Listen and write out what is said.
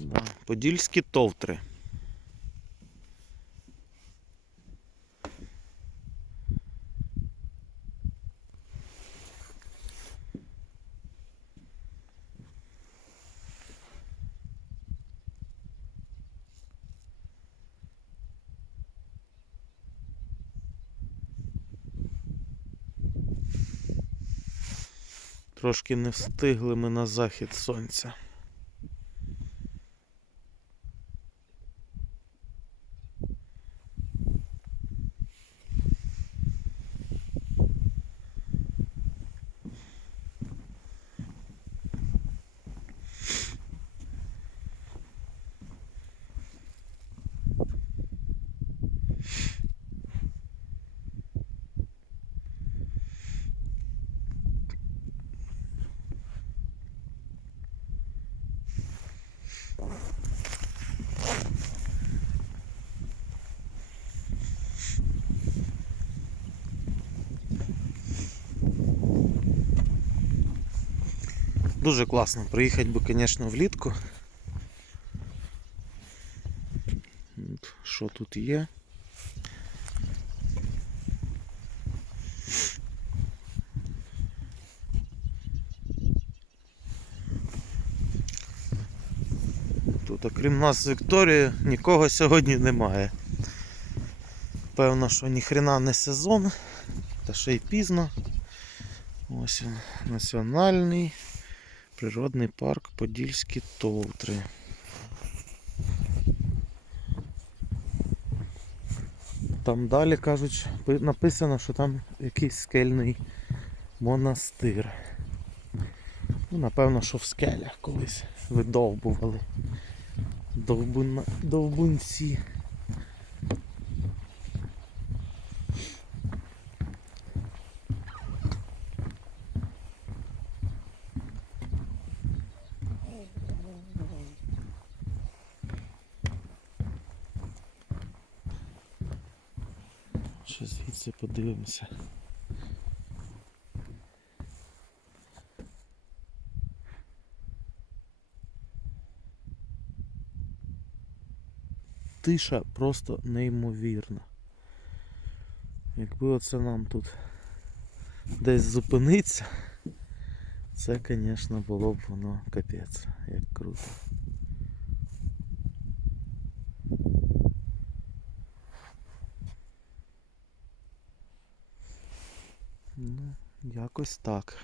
Да. Подільські товтри. Трошки не встигли ми на захід сонця. Дуже класно. Приїхати би, звісно, влітку. Що тут є? Тут, окрім нас з Вікторією, нікого сьогодні немає. Певно, що ніхрена не сезон, та ще й пізно. Ось він, національний природний парк Подільські Товтри. Там далі кажуть, написано, що там якийсь скельний монастир. Ну, напевно, що в скелях колись видовбували. Довбуна... Довбунці. Ще звідси подивимося. Тиша просто неймовірна. Якби оце нам тут десь зупиниться, це, звісно, було б воно капець, як круто. Ну, якось так.